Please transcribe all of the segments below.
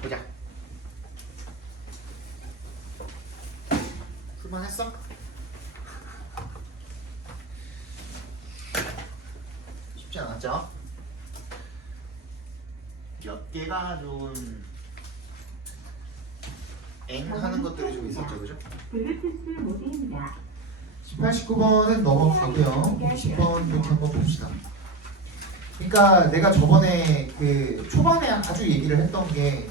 보자. 풀만했어? 쉽지 않았죠? 몇 개가 좀 하는 것들이 좀 있었죠, 그죠? 블루투스 모드입니다. 18, 19번은 넘어가고요. 20번 이렇게 한번 봅시다. 그러니까 내가 저번에 그 초반에 아주 얘기를 했던 게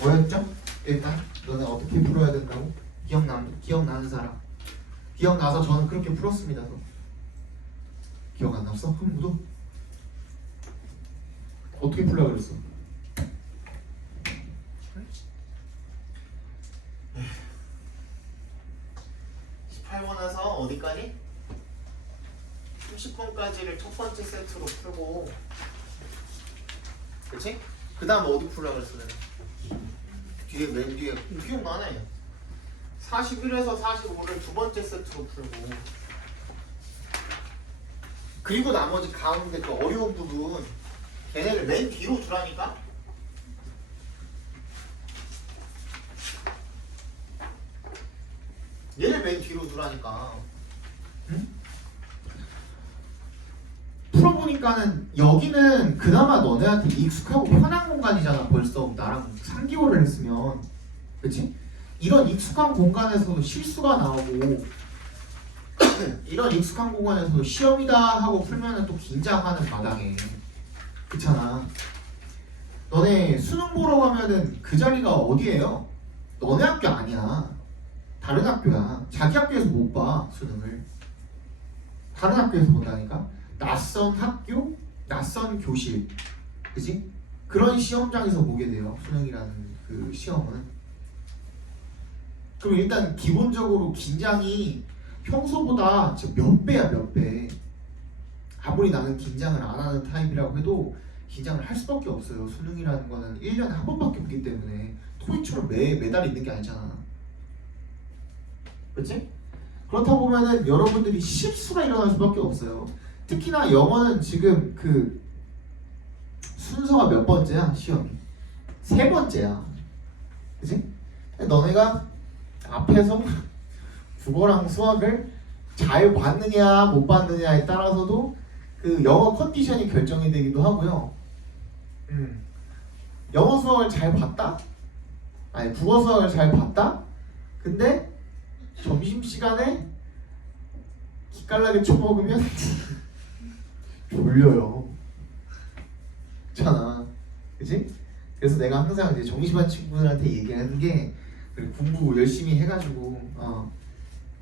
뭐였죠? 일단 너네 어떻게 풀어야 된다고? 기억나는 사람? 기억나서 저는 그렇게 풀었습니다. 기억 안 났어? 흥부도? 어떻게 풀려고 그랬어? 18번에서 어디까지? 30번까지를 첫 번째 세트로 풀고, 그치? 그 다음 어디 풀려고 그랬어 내가? 뒤에 맨 뒤에 기억나네. 41에서 45를 두 번째 세트로 풀고, 그리고 나머지 가운데 그 어려운 부분 걔네를 맨 뒤로 두라니까? 얘를 맨 뒤로 두라니까. 응? 풀어보니까는 여기는 그나마 너네한테 익숙하고 편한 공간이잖아. 벌써 나랑 3개월을 했으면, 그치? 이런 익숙한 공간에서도 실수가 나오고 이런 익숙한 공간에서도 시험이다 하고 풀면은 또 긴장하는 마당에, 그렇잖아. 너네 수능 보러 가면은 그 자리가 어디예요? 너네 학교 아니야. 다른 학교야. 자기 학교에서 못 봐, 수능을. 다른 학교에서 본다니까. 낯선 학교, 낯선 교실, 그치? 그런 시험장에서 보게 돼요, 수능이라는 그 시험은. 그럼 일단 기본적으로 긴장이 평소보다 진짜 몇 배야, 몇 배. 아무리 나는 긴장을 안 하는 타입이라고 해도 긴장을 할 수밖에 없어요. 수능이라는 거는 1년에 한 번밖에 없기 때문에 토익처럼 매달 있는 게 아니잖아. 그치? 그렇다 보면은 여러분들이 실수가 일어날 수밖에 없어요. 특히나 영어는 지금 그 순서가 몇 번째야? 시험이 세 번째야. 그치? 너네가 앞에서 국어랑 수학을 잘 봤느냐 못 봤느냐에 따라서도 그 영어 컨디션이 결정이 되기도 하고요. 영어 수학을 잘 봤다? 아니 국어 수학을 잘 봤다? 근데 점심시간에 기깔나게 쳐먹으면 졸려요. 그렇잖아. 그치? 그래서 내가 항상 이제 정시반 친구들한테 얘기하는 게, 공부 열심히 해가지고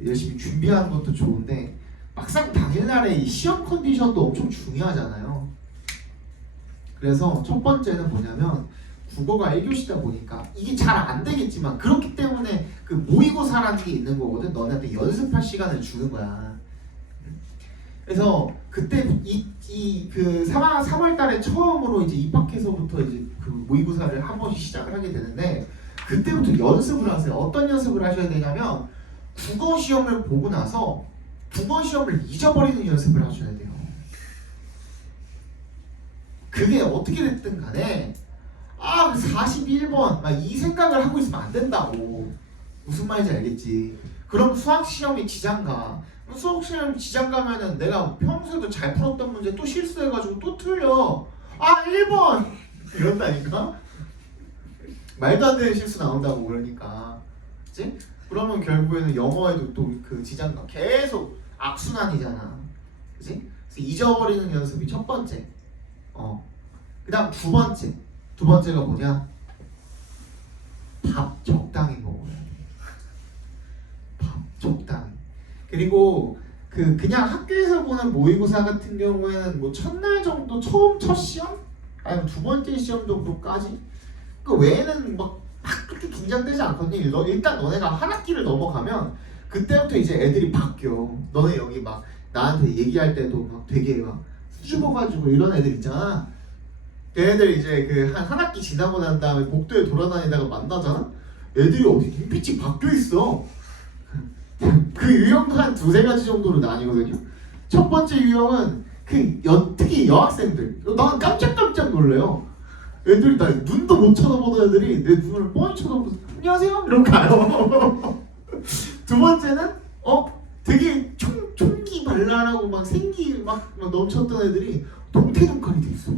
열심히 준비하는 것도 좋은데 막상 당일날에 이 시험 컨디션도 엄청 중요하잖아요. 그래서 첫 번째는 뭐냐면, 국어가 1교시다 보니까 이게 잘 안 되겠지만 그렇기 때문에 그 모의고사라는 게 있는 거거든. 너네한테 연습할 시간을 주는 거야. 그래서 그때 그 3월 달에 처음으로 이제 입학해서부터 이제 그 모의고사를 한 번씩 시작을 하게 되는데, 그때부터 연습을 하세요. 어떤 연습을 하셔야 되냐면, 국어 시험을 보고 나서 국어 시험을 잊어버리는 연습을 하셔야 돼요. 그게 어떻게 됐든 간에 41번 막 이 생각을 하고 있으면 안 된다고. 무슨 말인지 알겠지? 그럼 수학 시험이 지장가. 수학 시험 지장 가면은 내가 평소에도 잘 풀었던 문제 또 실수해가지고 또 틀려. 1번 이런다니까? 말도 안 되는 실수 나온다고. 그러니까, 그치? 그러면 결국에는 영어에도 또 그 지장가. 계속 악순환이잖아. 그치? 그래서 잊어버리는 연습이 첫 번째. 그 다음 두 번째가 뭐냐? 밥 적당히 먹어야 돼. 밥 적당히. 그리고 그냥 학교에서 보는 모의고사 같은 경우에는 뭐 첫날 정도 첫 시험? 아니면 두 번째 시험 정도까지? 그 외에는 막 그렇게 긴장되지 않거든요. 일단 너네가 한 학기를 넘어가면 그때부터 이제 애들이 바뀌어. 너네 여기 막 나한테 얘기할 때도 막 되게 막 수줍어가지고 이런 애들 있잖아. 걔네들 이제 그 한 학기 지나고 난 다음에 복도에 돌아다니다가 만나잖아? 애들이 어디 눈빛이 바뀌어 있어. 그 유형도 한 두세 가지 정도로 나뉘거든요. 첫 번째 유형은 특히 여학생들. 난 깜짝깜짝 놀래요. 애들이 나 눈도 못 쳐다보던 애들이 내 눈을 뻔히 쳐다보면서 안녕하세요 이러고 가요. 두 번째는 되게 총기 발랄하고 막 생기 막 넘쳤던 애들이 동태눈깔이 돼 있어.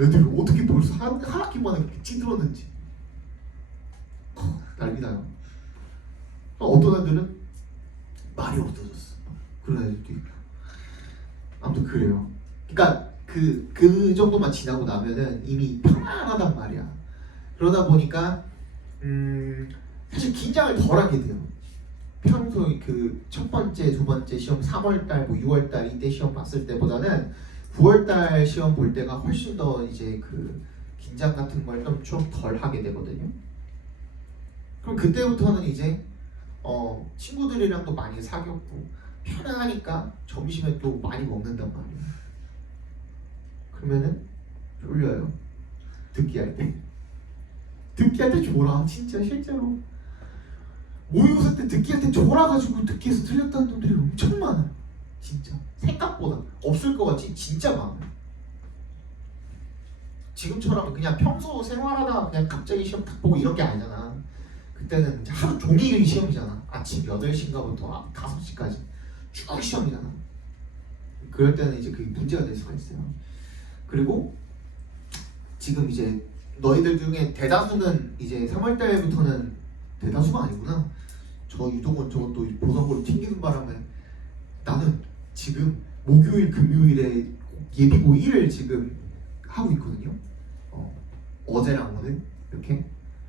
애들이 어떻게 벌써 한 학기 만에 그렇게 찌들었는지 난리 나요. 어떤 애들은 말이 없어졌어. 그런 애들도 있고. 아무튼 그래요. 그러니까 그 정도만 지나고 나면은 이미 평안하단 말이야. 그러다 보니까 사실 긴장을 덜 하게 돼요. 평소에 그 첫 번째, 두 번째 시험 3월달, 뭐 6월달 이때 시험 봤을 때보다는 9월달 시험 볼 때가 훨씬 더 이제 그 긴장 같은 걸 좀 덜 하게 되거든요. 그럼 그때부터는 이제 친구들이랑도 많이 사귀었고 편안하니까 점심에 또 많이 먹는단 말이에요. 그러면은 졸려요. 듣기할 때. 듣기할 때 졸아. 진짜 실제로. 모의고사 때 듣기할 때 졸아가지고 듣기에서 틀렸다는 놈들이 엄청 많아요. 진짜. 생각보다. 없을 것 같지? 진짜 많아요. 지금처럼 그냥 평소 생활하다가 그냥 갑자기 시험 딱 보고 이런 게 아니잖아. 그때는 이제 하루 종일 시험이잖아. 아침 8시인가부터 5시까지 쭉 시험이잖아. 그럴 때는 이제 그게 문제가 될 수가 있어요. 그리고 지금 이제 너희들 중에 대다수는 이제 3월달부터는 대다수가 아니구나. 저 유동원 저것도 보석으로 튕기는 바람에 나는 지금 목요일 금요일에 예비고 1을 지금 하고 있거든요. 어제랑 오늘 이렇게.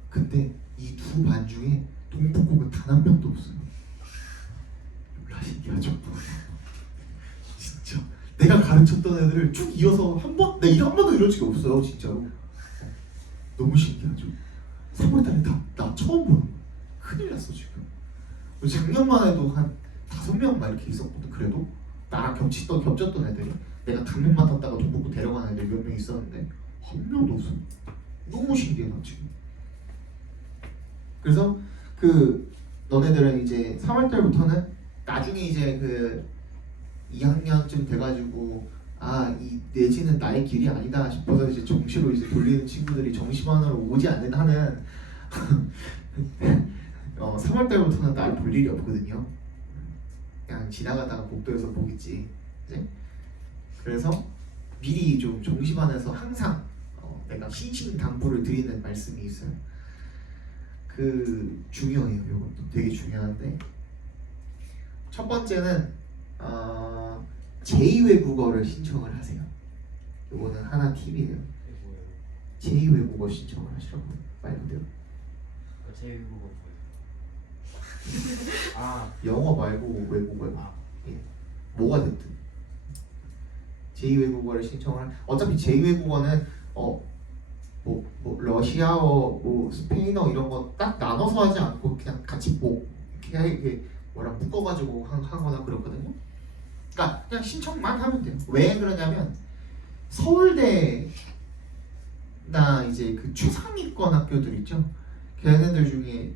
근데 이 두 반 중에 동북고가 단 한 명도 없어요. 몰라 신기하죠. 진짜 내가 가르쳤던 애들을 쭉 이어서 한 번도 이런 적이 없어요. 진짜로. 너무 신기하죠. 3월달에 나 처음 보는 거야. 큰일 났어 지금. 작년만 해도 한 5명 막 이렇게 있었거든. 그래도 나랑 겹쳤던 애들이 내가 당면 맡았다가 동북고 데려간 애들 몇 명 있었는데 한 명도 없어. 너무 신기해 나 지금. 그래서 너네들은 이제 3월달부터는 나중에 이제 2학년쯤 돼가지고 이 내지는 나의 길이 아니다 싶어서 이제 정시로 이제 돌리는 친구들이 정시반으로 오지 않는 한은 3월달부터는 나를 볼 일이 없거든요. 그냥 지나가다가 복도에서 보겠지. 이제 그래서 미리 좀 정시반에서 항상 내가 신신당부를 드리는 말씀이 있어요. 중요해요. 이것도 되게 중요한데 첫 번째는 제2외국어를 신청을 하세요. 이거는 하나 팁이에요. 제2외국어 신청을 하시라고 말 그대로. 제2외국어 영어 말고 외국어요. 예. 뭐가 됐든 제2외국어를 신청을 어차피 제2외국어는 뭐 러시아어, 뭐 스페인어 이런 거 딱 나눠서 하지 않고 그냥 같이 이렇게 뭐랑 묶어가지고 하거나 그렇거든요. 그러니까 그냥 신청만 하면 돼요. 왜 그러냐면 서울대나 이제 최상위권 학교들 있죠. 걔네들 중에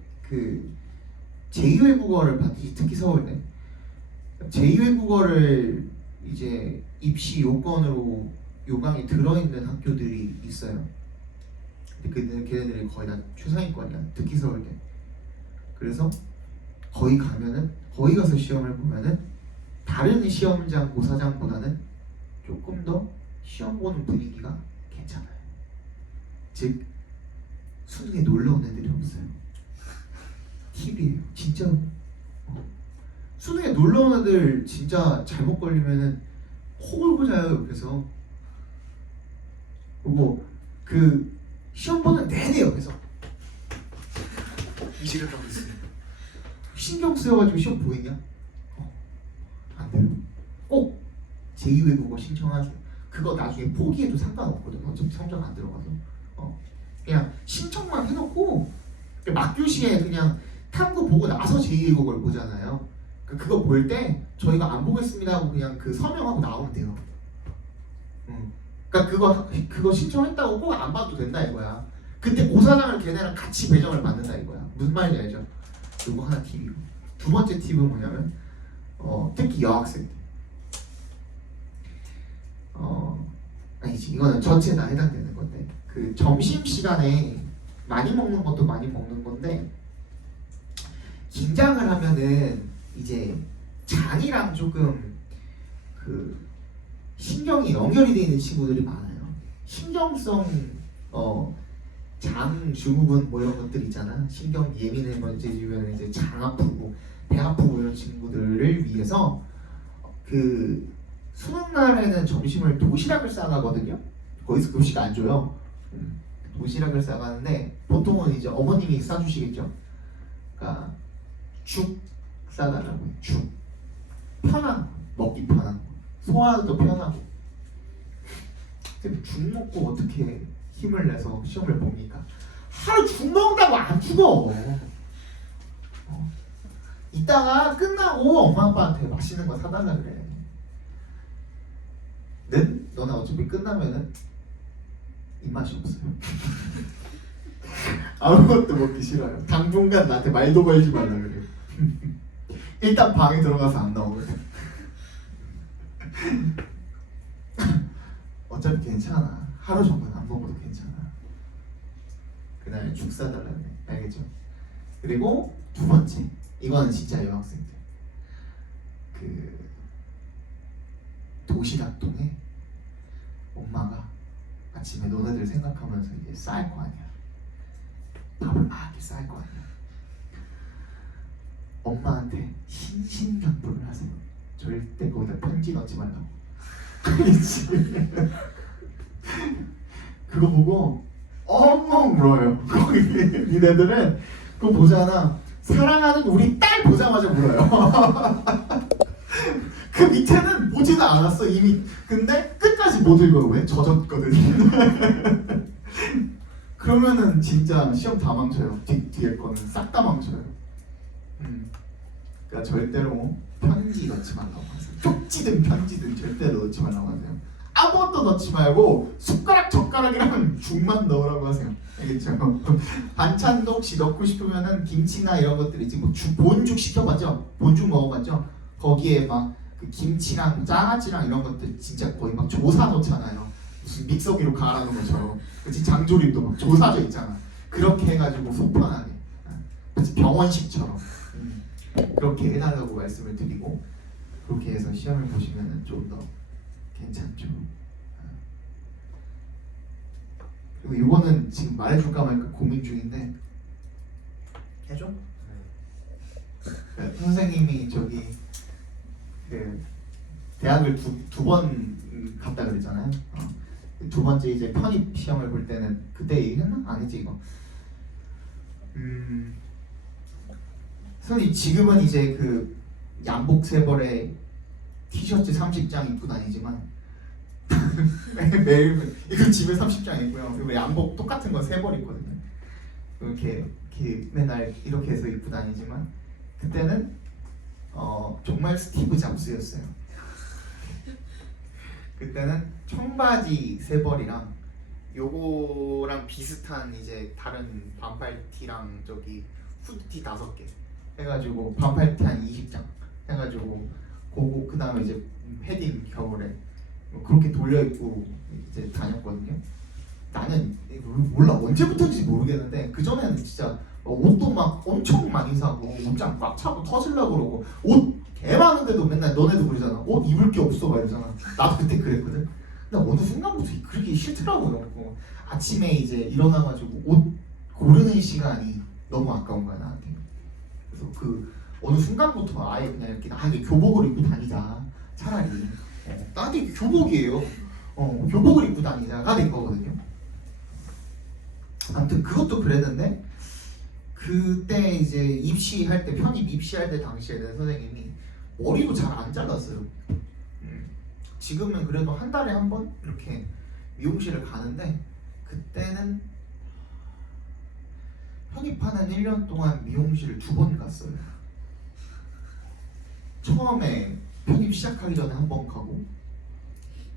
제2외국어를 받듯이 특히 서울대 제2외국어를 이제 입시 요건으로 요강이 들어있는 학교들이 있어요. 근데 걔네들이 거의 다 최상위권이야. 특히 서울대. 그래서 거기 가서 시험을 보면은 다른 시험장 고사장보다는 조금 더 시험 보는 분위기가 괜찮아요. 즉 수능에 놀러 온 애들이 없어요. 팁이에요. 진짜로. 수능에 놀러 온 애들 진짜 잘못 걸리면은 코 골고 자요 옆에서. 그리고 시험 보는 내내 옆에서 이지를 하고 있어요. 신경 쓰여가지고 시험 보이냐? 안 돼요. 꼭 제2외국어 신청하세요. 그거 나중에 포기해도 상관없거든. 어차피 성적 안 들어가서. 그냥 신청만 해놓고 막교시에 그냥 탐구 보고 나서 제2외국어를 보잖아요. 그거 볼 때 저희가 안 보겠습니다 하고 그냥 서명하고 나오면 돼요. 그러니까 그거 신청했다고 꼭 안 봐도 된다 이거야. 그때 고사장을 걔네랑 같이 배정을 받는다 이거야. 무슨 말인지 알죠? 그거 하나 팁이고. 두 번째 팁은 뭐냐면 특히 여학생 때 아니지 이거는 전체 다 해당되는 건데 점심 시간에 많이 먹는 것도 많이 먹는 건데 긴장을 하면은 이제 장이랑 조금 그 신경이 연결이 되어 있는 친구들이 많아요. 신경성 장 증후군 뭐 이런 것들 있잖아. 신경 예민해지면 이제 장 아프고 배 아프고 이런 친구들을 위해서 그 수능 날에는 점심을 도시락을 싸가거든요. 거기서 급식 안 줘요. 도시락을 싸가는데 보통은 이제 어머님이 싸주시겠죠. 그러니까 죽 싸달라고요. 죽 편한 거, 먹기 편한 거, 소화도 편하고. 근데 죽 먹고 어떻게 힘을 내서 시험을 봅니까? 하루 죽 먹는다고 안 죽어. 이따가 끝나고 엄마 아빠한테 맛있는 거 사달라 그래. 너네 어차피 끝나면은 입맛이 없어요. 아무것도 먹기 싫어요. 당분간 나한테 말도 걸지 말라 그래. 일단 방에 들어가서 안 나오거든. 어차피 괜찮아. 하루 정도는 안 먹어도 괜찮아. 그날 죽 사달라 그래. 알겠죠? 그리고 두 번째, 이거는 진짜 여학생들. 그 도시락통에 엄마가 아침에 너네들 생각하면서 이제 쌀 거 아니야. 밥을 막 이렇게 쌀 거 아니야. 엄마한테 신신당부를 하세요. 절대 거기다 편지 넣지 말라고. 알겠지? 그거 보고 엉엉 울어요. 거기 니네들은 그거 보잖아. 사랑하는 우리 딸 보자마자 울어요. 그 밑에는 보지도 않았어 이미. 근데 끝까지 못 읽어요. 왜? 젖었거든. 그러면은 진짜 시험 다 망쳐요. 뒤에 거는 싹 다 망쳐요. 그러니까 절대로 편지 넣지 말라고 하세요. 쪽지든 편지든 절대로 넣지 말라고 하세요. 아무것도 넣지 말고 숟가락 젓가락이랑 죽만 넣으라고 하세요. 알겠죠? 반찬도 혹시 넣고 싶으면은 김치나 이런 것들 있지. 뭐 본죽 시켜봤죠? 본죽 먹어봤죠? 거기에 막 그 김치랑 장아찌랑 이런 것들 진짜 거의 막 조사 넣잖아요. 무슨 믹서기로 갈아놓은 것처럼. 그치? 장조림도 막 조사져 있잖아. 그렇게 해가지고 속 편하게. 그치? 병원식처럼. 그렇게 해달라고 말씀을 드리고, 그렇게 해서 시험을 보시면 좀 더 괜찮죠. 그리고 이거는 지금 말해줄까 말까 고민 중인데 해줘? 그 선생님이 저기 그 대학을 두 번 갔다 그랬잖아요. 두 번째 이제 편입 시험을 볼 때는 그때 얘기했나? 아니지 이거. 선생님 지금은 이제 그 양복 세 벌에 티셔츠 30장 입고 다니지만 매일 이거 집에 30장 있고요. 그리고 양복 똑같은 거 세 벌 있거든요. 이렇게 맨날 이렇게 해서 입고 다니지만 그때는 정말 스티브 잡스였어요. 그때는 청바지 세 벌이랑 요거랑 비슷한 이제 다른 반팔티랑 저기 후드티 5개 해가지고 반팔티 한 20장 해가지고 그거 그 다음에 이제 패딩 겨울에 그렇게 돌려 입고 이제 다녔거든요. 나는 몰라 언제부터인지 모르겠는데 그 전에는 진짜 옷도 막 엄청 많이 사고 옷장 꽉 차고 터질려고 그러고 옷 개 많은데도 맨날 너네도 그러잖아. 옷 입을 게 없어 막 이러잖아. 나도 그때 그랬거든. 근데 어느 순간부터 그렇게 싫더라고. 그러고 아침에 이제 일어나가지고 옷 고르는 시간이 너무 아까운 거야 나한테. 그래서 그 어느 순간부터 아예 그냥 이렇게 나에게 교복을 입고 다니자 차라리. 나한테 이게 교복이에요. 교복을 입고 다니자가 된 거거든요. 아무튼 그것도 그랬는데 그때 이제 입시할 때 편입 입시할 때 당시에는 선생님이 머리도 잘 안 잘랐어요. 지금은 그래도 한 달에 한 번 이렇게 미용실을 가는데 그때는 편입하는 1년 동안 미용실을 2번 갔어요. 처음에 편입 시작하기 전에 한 번 가고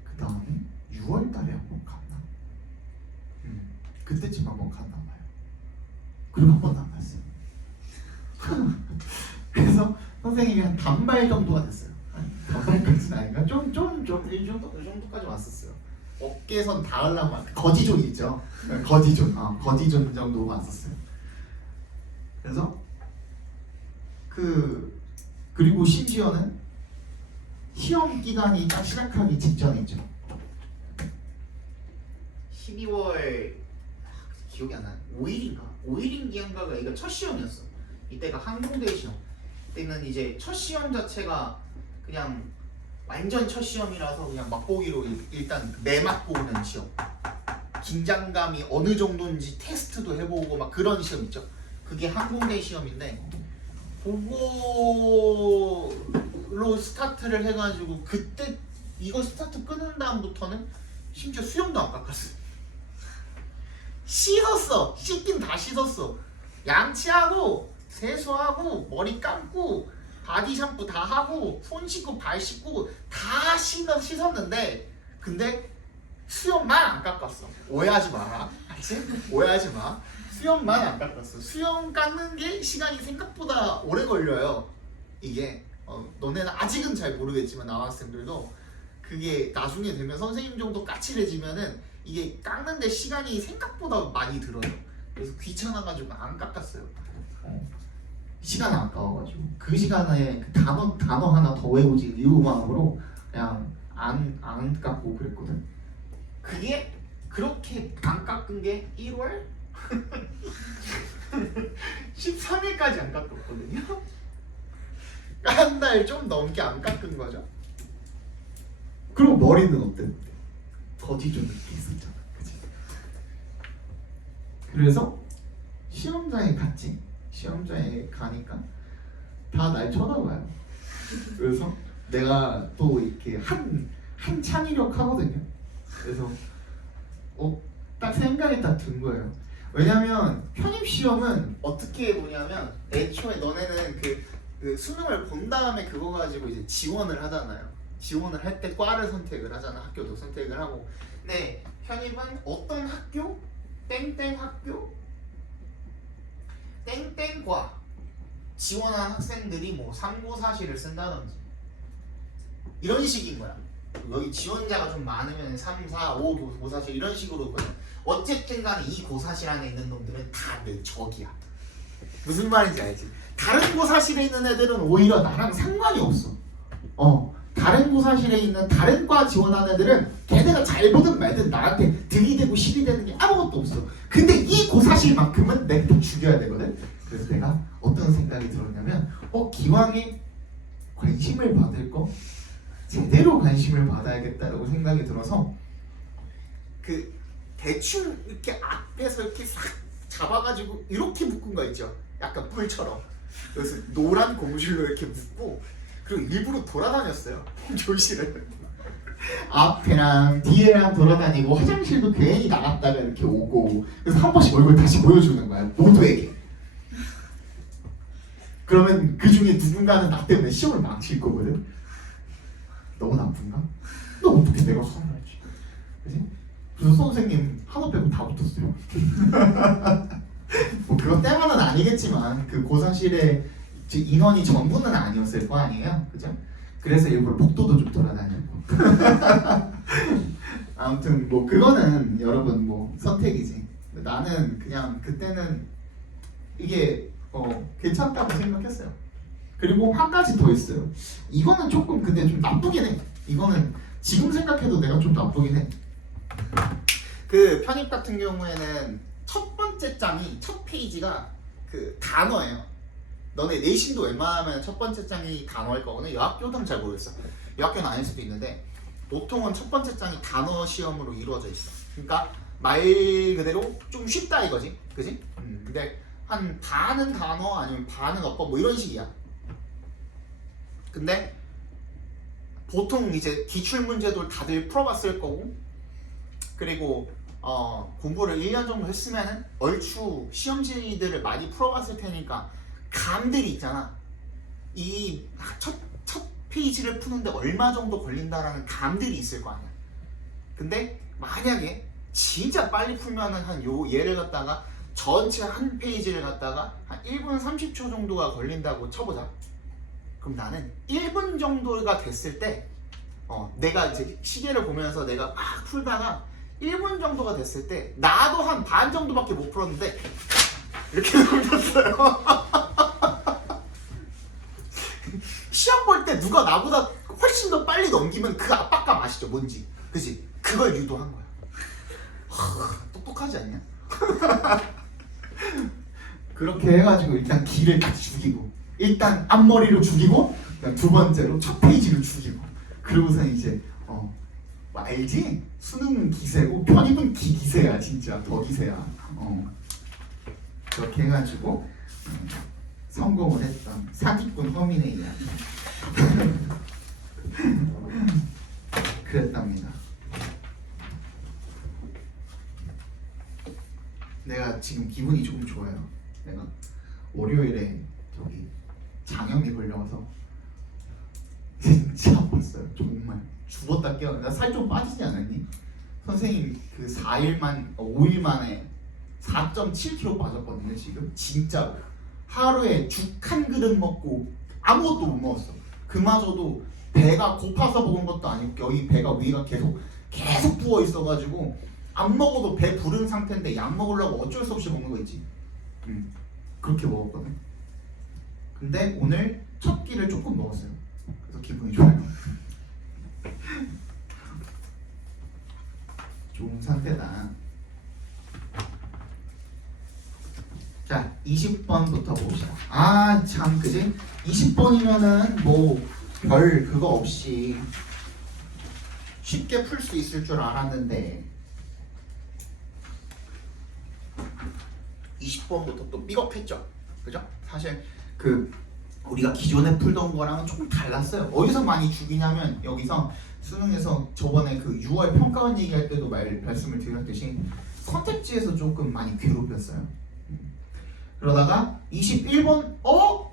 그 다음에 6월 달에 한 번 갔나? 그때쯤 한 번 갔나 봐요. 그리고 한 번도 안 갔어요. 그래서 선생님이 한 단발 정도가 됐어요. 단발까지는 아닌가? 좀 이 정도까지 왔었어요. 어깨선 닿으려면 거지존 있죠. 거지존 정도 왔었어요. 그래서 그리고 심지어는 시험 기간이 딱 시작하기 직전이죠. 12월 기억이 안 나요. 5일인가가 이거 첫 시험이었어. 이때가 항공대 시험. 이때는 이제 첫 시험 자체가 그냥 완전 첫 시험이라서 그냥 맛보기로 일단 매맞고 오는 시험. 긴장감이 어느 정도인지 테스트도 해보고 막 그런 시험 있죠. 그게 항공대 시험인데 그거로 스타트를 해가지고 그때 이거 스타트 끊은 다음부터는 심지어 수영도 안 깎았어. 씻었어. 씻긴 다 씻었어. 양치하고 세수하고 머리 감고 바디 샴푸 다 하고 손 씻고 발 씻고 다 씻었는데 근데 수염만 안 깎았어. 오해하지 마라. 알지? 오해하지 마. 수염만 안 깎았어. 수염 깎는 게 시간이 생각보다 오래 걸려요. 이게 너네는 아직은 잘 모르겠지만 남학생들도 그게 나중에 되면 선생님 정도 까칠해지면은 이게 깎는데 시간이 생각보다 많이 들어요. 그래서 귀찮아가지고 안 깎았어요. 시간 아까워가지고 그 시간에 그 단어 하나 더 외우지 의무마음으로 그냥 안 깎고 그랬거든. 그게 그렇게 안 깎은 게 1월 13일까지 안 깎았거든요. 한 달 좀 넘게 안 깎은 거죠. 그리고 머리는 어때? 더디 좀 이렇게 있었잖아, 그치? 그래서 시험장에 갔지. 시험장에 가니까 다 날 쳐다봐요. 그래서 내가 또 이렇게 한 창의력 하거든요. 그래서 딱 생각이 딱 든 거예요. 왜냐면 편입 시험은 어떻게 보냐면 애초에 너네는 그 수능을 본 다음에 그거 가지고 이제 지원을 하잖아요. 지원을 할 때 과를 선택을 하잖아. 학교도 선택을 하고. 근데 편입은 어떤 학교, 땡땡 학교, 땡땡과 지원한 학생들이 뭐 삼고사실을 쓴다든지 이런 식인 거야. 여기 지원자가 좀 많으면 3, 4, 5 고사실 이런 식으로 거든. 어쨌든 간에 이 고사실 안에 있는 놈들은 다 내 적이야. 무슨 말인지 알지? 다른 고사실에 있는 애들은 오히려 나랑 상관이 없어. 다른 고사실에 있는 다른 과 지원하는 애들은 걔네가 잘 보든 말든 나한테 득이 되고 실이 되는 게 아무것도 없어. 근데 이 고사실만큼은 내가 죽여야 되거든. 그래서 내가 어떤 생각이 들었냐면 기왕에 관심을 받을 거 제대로 관심을 받아야겠다라고 생각이 들어서 그 대충 이렇게 앞에서 이렇게 싹 잡아가지고 이렇게 묶은 거 있죠. 약간 뿔처럼. 그래서 노란 고무줄로 이렇게 묶고 그리고 일부러 돌아다녔어요. 교실을. 앞에랑 뒤에랑 돌아다니고 화장실도 괜히 나갔다가 이렇게 오고 그래서 한 번씩 얼굴 다시 보여주는 거야. 모두에게. 그러면 그 중에 누군가는 나 때문에 시험을 망칠 거거든. 너무 나쁜가? 너 어떻게 내가 수험을 할지. 그치? 그래서 선생님 하나 빼고 다 붙었어요. 뭐 그것 때문은 아니겠지만 그 고사실에 인원이 전부는 아니었을 거 아니에요, 그죠? 그래서 일부러 복도도 좀 돌아다녔고. 아무튼 뭐 그거는 여러분 뭐 선택이지. 나는 그냥 그때는 이게 괜찮다고 생각했어요. 그리고 한 가지 더 있어요. 이거는 조금 근데 좀 나쁘긴 해. 이거는 지금 생각해도 내가 좀 나쁘긴 해. 그 편입 같은 경우에는 첫 번째 장이 첫 페이지가 그 단어예요. 너네 내신도 웬만하면 첫 번째 장이 단어일 거거든. 여학교는 잘 모르겠어. 여학교는 아닐 수도 있는데 보통은 첫 번째 장이 단어 시험으로 이루어져 있어. 그러니까 말 그대로 좀 쉽다 이거지, 그지? 근데 한 반은 단어 아니면 반은 어법 뭐 이런 식이야. 근데 보통 이제 기출 문제도 다들 풀어봤을 거고, 그리고 공부를 1년 정도 했으면은 얼추 시험지들을 많이 풀어봤을 테니까 감들이 있잖아. 이 첫 페이지를 푸는데 얼마 정도 걸린다라는 감들이 있을 거 아니야. 근데 만약에 진짜 빨리 풀면은 한 요 얘를 갖다가 전체 한 페이지를 갖다가 한 1분 30초 정도가 걸린다고 쳐보자. 그럼 나는 1분 정도가 됐을 때 내가 이제 시계를 보면서 내가 막 풀다가 1분 정도가 됐을 때 나도 한 반 정도밖에 못 풀었는데 이렇게 넘겼어요. 시험 볼 때 누가 나보다 훨씬 더 빨리 넘기면 그 압박감 아시죠? 뭔지. 그치? 그걸 유도한 거야. 똑똑하지 않냐? 그렇게 해가지고 일단 기를 다 죽이고, 일단 앞머리로 죽이고, 그다음 두 번째로 첫 페이지를 죽이고, 그러고서 이제 뭐 알지? 수능은 기세고 편입은 기세야. 진짜 더 기세야. 그렇게 해가지고 성공을 했던 사기꾼 허민의 이야기. 그랬답니다. 내가 지금 기분이 조금 좋아요. 내가 월요일에 저기 장염이 걸려서 진짜 아팠어요. 정말 죽었다 깨어. 나 살 좀 빠지지 않았니? 선생님 그 5일 만에 4.7kg 빠졌거든요. 지금 진짜 하루에 죽 한 그릇 먹고 아무것도 못 먹었어. 그마저도 배가 고파서 먹은 것도 아니고 여기 배가 위가 계속 부어 있어가지고 안 먹어도 배 부른 상태인데 약 먹으려고 어쩔 수 없이 먹는 거 있지. 그렇게 먹었거든. 근데 오늘 첫 끼를 조금 먹었어요. 그래서 기분이 좋아요. 좋은 상태다. 자, 20번부터 봅시다. 아, 참, 그지? 20번이면은 뭐 별 그거 없이 쉽게 풀 수 있을 줄 알았는데 20번부터 또 삐걱했죠. 그죠? 사실 그 우리가 기존에 풀던 거랑은 조금 달랐어요. 어디서 많이 죽이냐면 여기서 수능에서 저번에 그 6월 평가원 얘기할 때도 말씀을 드렸듯이 선택지에서 조금 많이 괴롭혔어요. 그러다가 21번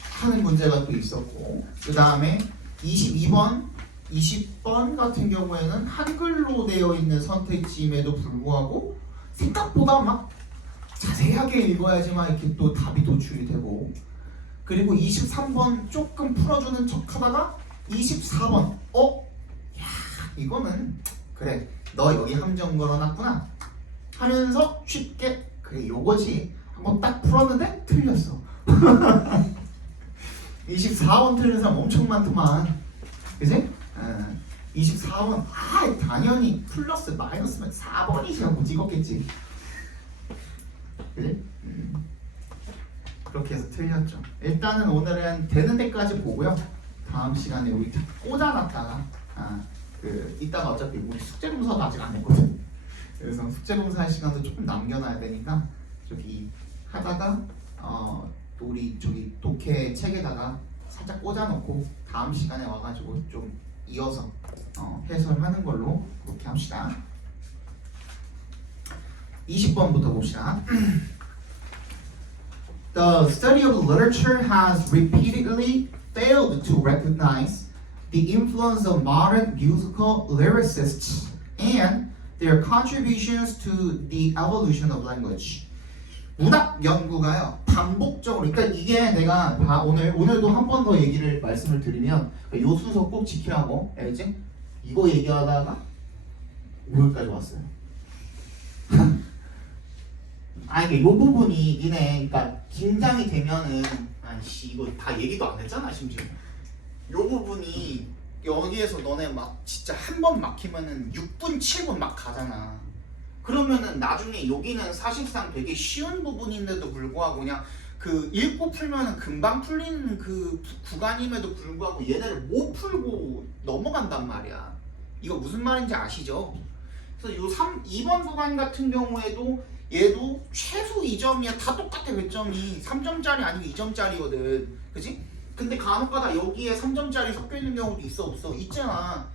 하는 문제가 또 있었고, 그 다음에 22번, 20번 같은 경우에는 한글로 되어 있는 선택지임에도 불구하고 생각보다 막 자세하게 읽어야지만 이렇게 또 답이 도출이 되고, 그리고 23번 조금 풀어주는 척하다가 24번 야 이거는 그래 너 여기 함정 걸어놨구나 하면서 쉽게 그래 요거지 한번 딱 풀었는데 틀렸어. 24번 틀린 사람 엄청 많더만, 그지? 24번 당연히 플러스 마이너스면 4번이지 하고 찍었겠지, 그지? 그렇게 해서 틀렸죠. 일단은 오늘은 되는 데까지 보고요. 다음 시간에 우리 꽂아놨다가 이따가 어차피 우리 숙제검사도 아직 안 했거든. 그래서 숙제검사 할 시간도 조금 남겨놔야 되니까 저기 하다가 우리 저기 독해 책에다가 살짝 꽂아놓고 다음 시간에 와가지고 좀 이어서 해설하는 걸로 그렇게 합시다. 20번부터 봅시다. The study of literature has repeatedly failed to recognize the influence of modern musical lyricists and their contributions to the evolution of language. 문학 연구가요 반복적으로, 그러니까 이게 내가 오늘도 한 번 더 말씀을 드리면 이 순서 꼭 지키라고, 알겠지? 이거 얘기하다가 오늘까지 왔어요. 이게 요 부분이 그러니까 긴장이 되면은 이거 다 얘기도 안 했잖아 심지어. 요 부분이 여기에서 너네 막 진짜 한 번 막히면은 6분 7분 막 가잖아. 그러면은 나중에 여기는 사실상 되게 쉬운 부분인데도 불구하고 그냥 그 읽고 풀면은 금방 풀리는 그 구간임에도 불구하고 얘네를 못 풀고 넘어간단 말이야. 이거 무슨 말인지 아시죠? 그래서 요 2번 구간 같은 경우에도 얘도 최소 2점이야. 다 똑같아. 배점이 3점짜리 아니고 2점짜리거든. 그치? 근데 간혹가다 여기에 3점짜리 섞여 있는 경우도 있어 없어? 있잖아.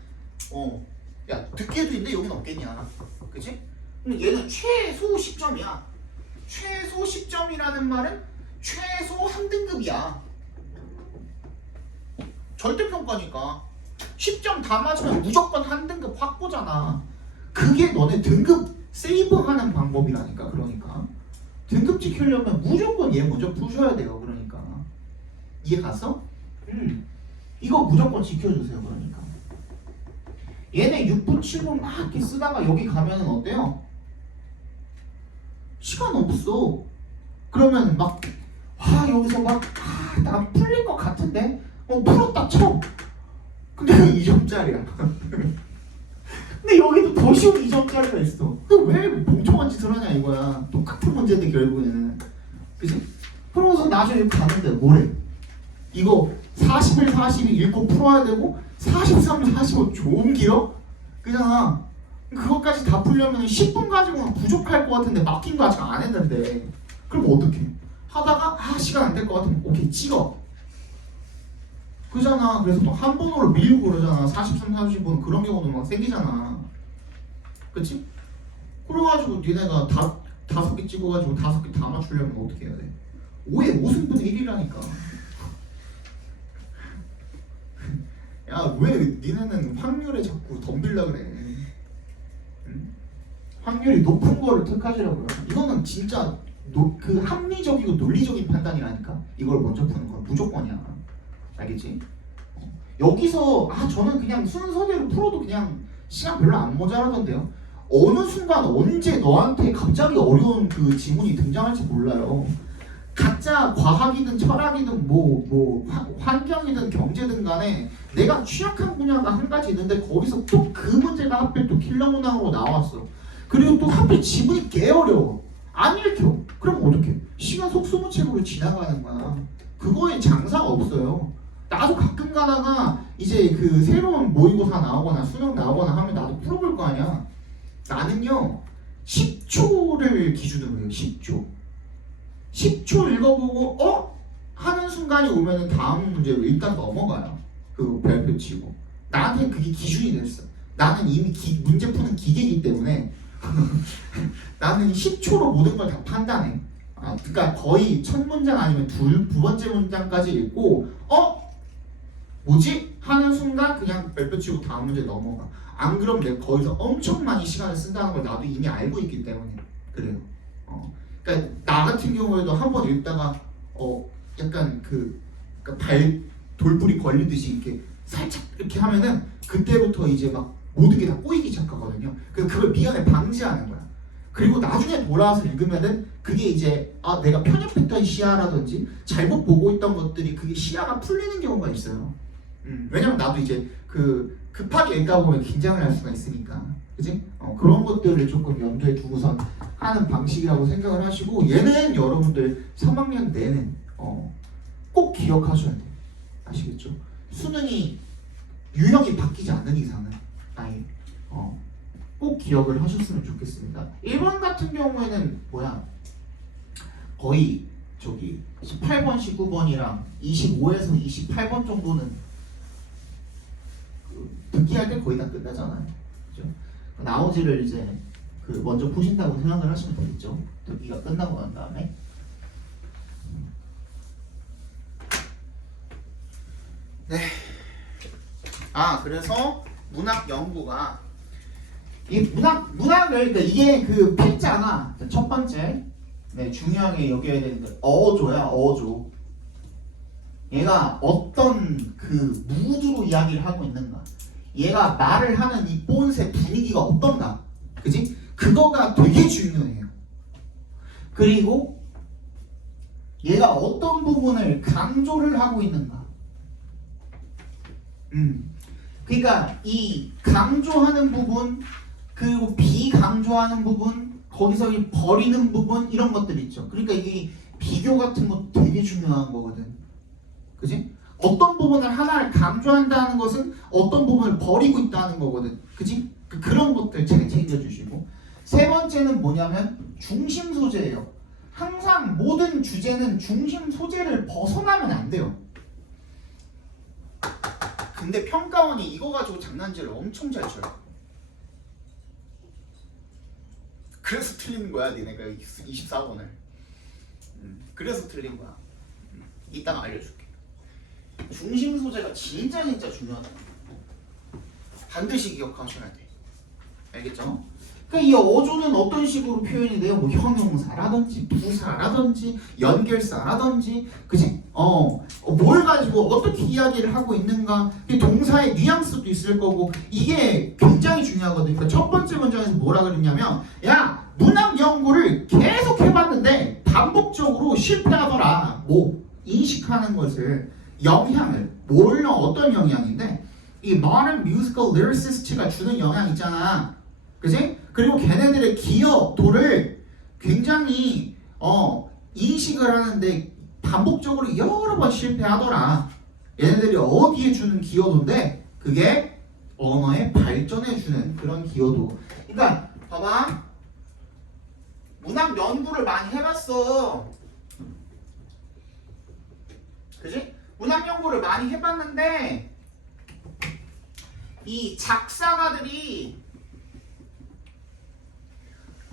야 듣기에도 있는데 여긴 없겠냐. 그치? 근데 얘는 최소 10점이야. 최소 10점이라는 말은 최소 한 등급이야. 절대평가니까 10점 다 맞으면 무조건 한 등급 확보잖아. 그게 너네 등급 세이브하는 방법이라니까. 그러니까 등급 지키려면 무조건 얘 먼저 푸셔야 돼요. 그러니까 이해 갔어? 이거 무조건 지켜주세요. 그러니까 얘네 6분 7분 막 이렇게 쓰다가 여기 가면은 어때요? 시간 없어. 그러면 막 여기서 나 풀릴 것 같은데 풀었다 쳐. 근데 2점짜리야. 근데 여기도 더 쉬운 2점짜리가 있어. 근데 왜 멍청한 짓을 하냐 이거야. 똑같은 문제인데 결국에는. 그치? 그러면서 나중에 가는데 뭐래? 이거 41, 42 읽고 풀어야 되고 43, 45 좀 길어? 그잖아. 그것까지 다 풀려면 10분 가지고는 부족할 것 같은데 막힌 거 아직 안 했는데 그럼 어떡해? 하다가 시간 안 될 것 같으면 오케이 찍어. 그잖아. 그래서 또 한 번으로 밀고 그러잖아. 43, 40분 그런 경우도 막 생기잖아. 그치? 그래가지고 니네가 다섯 개 찍어가지고 5개 다 맞추려면 어떻게 해야 돼? 5에 5승분 1이라니까. 야 왜 니네는 확률에 자꾸 덤빌라 그래? 응? 확률이 높은 거를 택하시라고요. 이거는 진짜 그 합리적이고 논리적인 판단이라니까. 이걸 먼저 푸는 건 무조건이야. 알겠지? 여기서 저는 그냥 순서대로 풀어도 그냥 시간 별로 안 모자라던데요. 어느 순간 언제 너한테 갑자기 어려운 그 지문이 등장할지 몰라요. 각자 과학이든 철학이든 환경이든 경제든 간에 내가 취약한 분야가 한 가지 있는데 거기서 또 그 문제가 하필 또 킬러 문항으로 나왔어. 그리고 또 하필 지문이 개 어려워. 안 읽혀. 그럼 어떡해? 시간 속수무책으로 지나가는 거야. 그거에 장사가 없어요. 나도 가끔 가다가 이제 그 새로운 모의고사 나오거나 수능 나오거나 하면 나도 풀어볼 거 아니야. 나는요 10초를 기준으로 해요. 10초 읽어보고 하는 순간이 오면은 다음 문제로 일단 넘어가요. 그 별표 치고. 나한테는 그게 기준이 됐어. 나는 이미 문제 푸는 기계이기 때문에 나는 10초로 모든 걸 다 판단해. 그러니까 거의 첫 문장 아니면 두 번째 문장까지 읽고 뭐지? 하는 순간 그냥 별표 치고 다음 문제 넘어가. 안 그러면 내가 거기서 엄청 많이 시간을 쓴다는 걸 나도 이미 알고 있기 때문에 그래요. 그러니까 나 같은 경우에도 한 번 읽다가 약간 그러니까 돌불이 걸리듯이 이렇게 살짝 이렇게 하면은 그때부터 이제 막 모든 게 다 꼬이기 시작하거든요. 그래서 그걸 미연에 방지하는 거야. 그리고 나중에 돌아와서 읽으면은 그게 이제 내가 편협했던 시야라든지 잘못 보고 있던 것들이 그게 시야가 풀리는 경우가 있어요. 왜냐면 나도 이제 급하게 읽다 보면 긴장을 할 수가 있으니까, 그지? 그런 것들을 조금 염두에 두고선 하는 방식이라고 생각을 하시고, 얘는 여러분들 3학년 내내 꼭 기억하셔야 돼요. 아시겠죠? 수능이 유형이 바뀌지 않는 이상은 아예 꼭 기억을 하셨으면 좋겠습니다. 1번 같은 경우에는 거의 18번, 19번이랑 25에서 28번 정도는 듣기 할 때 거의 다 끝나잖아요. 그죠? 나머지를 이제 먼저 푸신다고 생각을 하시면 되겠죠. 듣기가 끝나고 난 다음에. 네. 그래서 문학 연구가 이 문학을 그러니까 이게 필자나 첫 번째 중요하게 여겨야 되는 게 어조야. 어조. 얘가 어떤 무드로 이야기를 하고 있는가, 얘가 말을 하는 이 본세 분위기가 어떤가, 그지? 그거가 되게 중요해요. 그리고 얘가 어떤 부분을 강조를 하고 있는가. 그러니까 이 강조하는 부분 그리고 비강조하는 부분, 거기서 이 버리는 부분, 이런 것들 있죠. 그러니까 이게 비교 같은 거 되게 중요한 거거든. 그지? 어떤 부분을 하나를 강조한다는 것은 어떤 부분을 버리고 있다는 거거든. 그지? 그런 것들 잘 챙겨주시고. 세 번째는 뭐냐면 중심 소재예요. 항상 모든 주제는 중심 소재를 벗어나면 안 돼요. 근데 평가원이 이거 가지고 장난질을 엄청 잘 쳐요. 그래서 틀리는 거야, 니네가 24번을. 그래서 틀린 거야. 이따가 알려줄게. 중심 소재가 진짜 중요하다. 반드시 기억하셔야 돼. 알겠죠? 그러니까 이 어조는 어떤 식으로 표현이 돼요? 뭐 형용사라든지 부사라든지 연결사라든지 그지? 뭘 가지고 어떻게 이야기를 하고 있는가? 동사의 뉘앙스도 있을 거고 이게 굉장히 중요하거든요. 그러니까 첫 번째 문장에서 뭐라 그랬냐면 야 문학 연구를 계속 해봤는데 반복적으로 실패하더라. 뭐 인식하는 것을 영향을 어떤 영향인데 이 modern musical lyricist가 주는 영향 있잖아. 그지? 그리고 걔네들의 기여도를 굉장히 인식을 하는데 반복적으로 여러 번 실패하더라. 얘네들이 어디에 주는 기여도인데 그게 언어의 발전에 주는 그런 기여도. 그러니까 봐봐. 문학 연구를 많이 해봤어. 그지? 문학 연구를 많이 해봤는데 이 작사가들이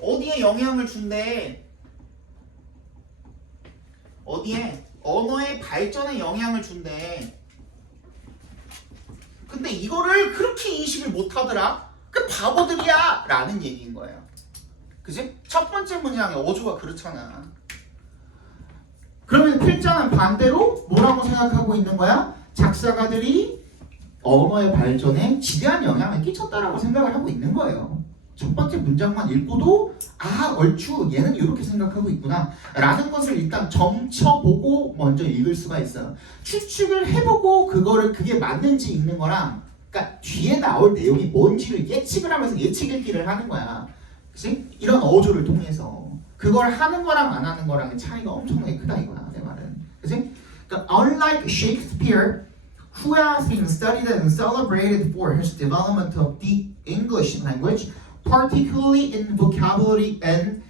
어디에 영향을 준대? 어디에? 언어의 발전에 영향을 준대. 근데 이거를 그렇게 인식을 못하더라? 그 바보들이야! 라는 얘기인 거예요. 그지? 첫 번째 문장의 어조가 그렇잖아. 그러면 필자는 반대로 뭐라고 생각하고 있는 거야? 작사가들이 언어의 발전에 지대한 영향을 끼쳤다라고 생각을 하고 있는 거예요. 첫 번째 문장만 읽고도 얼추 얘는 이렇게 생각하고 있구나 라는 것을 일단 점쳐보고 먼저 읽을 수가 있어요. 추측을 해보고 그게 맞는지 읽는 거랑 그러니까 뒤에 나올 내용이 뭔지를 예측을 하면서 예측 읽기를 하는 거야. 그치? 이런 어조를 통해서 그걸 하는 거랑 안 하는 거랑의 차이가 엄청나게 크다 이거야 내 말은. 그치? 그러니까 unlike Shakespeare who has been studied and celebrated for his development of the English language particularly in vocabulary and